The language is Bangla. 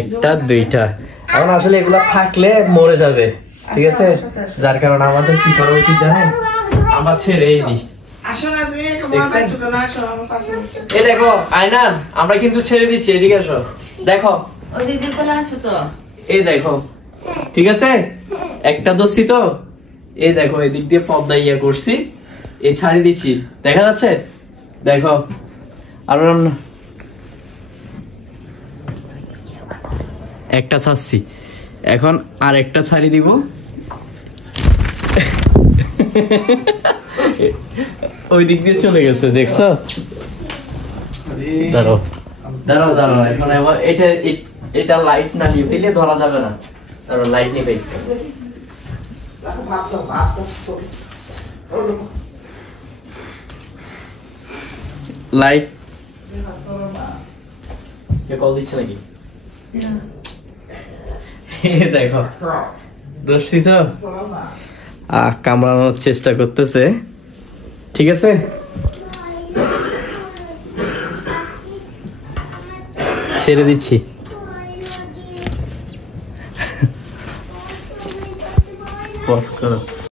একটা দুইটা এখন আসলে এগুলা থাকলে মরে যাবে, ঠিক আছে? যার কারণে আমাদের কি করা উচিত জানেন, আমরা ছেড়েই দিই। এই দেখো আয়না, আমরা কিন্তু ছেড়ে দিচ্ছি, এদিকে আসো দেখো, এই দেখো ঠিক আছে, একটা দোষী তো, এই দেখো এদিক দিয়ে পর্দা ইয়ে করছি, এই ছাড়ি দিচ্ছি, দেখা যাচ্ছে দেখো। আর একটা ছাড়ছি, এখন আর একটা ছাড়ি দিব। ওই দিক দিয়ে চলে গেছে, দেখছো? দাঁড়াও দাঁড়াও দাঁড়াও, এখন আবার এটা লাইট না নিয়ে ধরা যাবে না, তারপর লাইট নিবে, লাইট কল দিচ্ছে নাকি? দেখো দোষী তো কামড়ানোর চেষ্টা করতেছে, ঠিক আছে? ছেড়ে দিচ্ছি। করো